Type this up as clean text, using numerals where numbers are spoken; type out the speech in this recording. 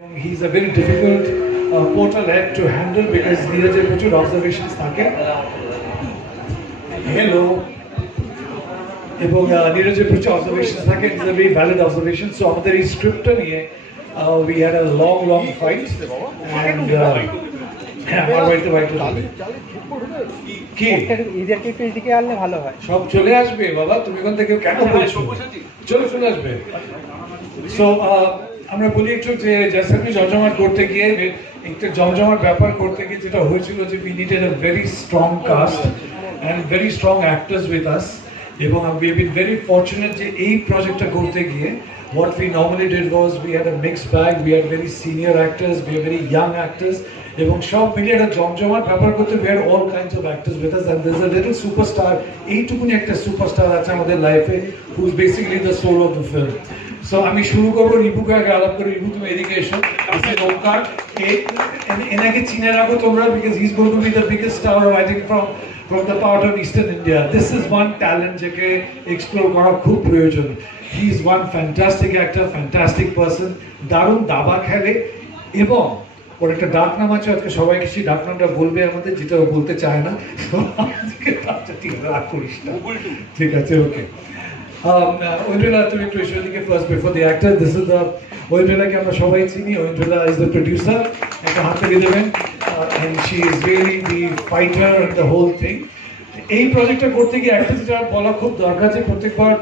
He's a very difficult portal head to handle because Neeraj's প্রচুর observations থাকে. Hello. এবং Neeraj's প্রচুর observations থাকে. It's a very valid observation. So আমাদের এই scriptটা নিয়ে we had a long fight and আমার বাড়িতে কি এদেরকে একটু এদিকে আনলে ভালো হয়। সব চলে আসবে বাবা, তুমি ওখান থেকে কেন বলছো? চলে আসবে। So আমরা বলি একটু যে জয়সলমী জমজমাট করতে গিয়ে একটা জমজমাট ব্যাপার করতে গিয়ে যেটা হয়েছিল যে we needed a very strong cast and very strong actors with us এবং we have been very fortunate যে এই প্রজেক্টটা করতে গিয়ে what we normally did was we had a mixed bag, we had very senior actors, we had very young actors এবং সব মিলিয়ে একটা জমজমাট ব্যাপার করতে we had all kinds of actors with us and there's a little superstar, এইটুকুনি একটা superstar আছে আমাদের লাইফে who is basically the soul of the film. So আমি শুরু করবো রিপুকে আগে আলাপ করে। রিপু তুমি এদিকে এসো। ওমকার এনাকে চিনে রাখো তোমরা because he's going to be the biggest star I think from the part of Eastern India. This is one talent যাকে explore করা খুব প্রয়োজন। He is one fantastic actor, fantastic person, দারুণ দাবা খেলে এবং ওর একটা ডাক নাম আছে, আজকে সবাই কিছু ডাক নামটা বলবে আমাদের, যেটা বলতে চায় না। ঠিক আছে, ওকে। Oindrila, তুমি একটু এসো এদিকে first before the actor. This is the Oindrila কে আমরা সবাই চিনি. Oindrila is the producer. একটা হাত তালি দেবেন and she is really the fighter and the whole thing. এই প্রজেক্টটা করতে গিয়ে একটা যেটা বলা খুব দরকার যে প্রত্যেকবার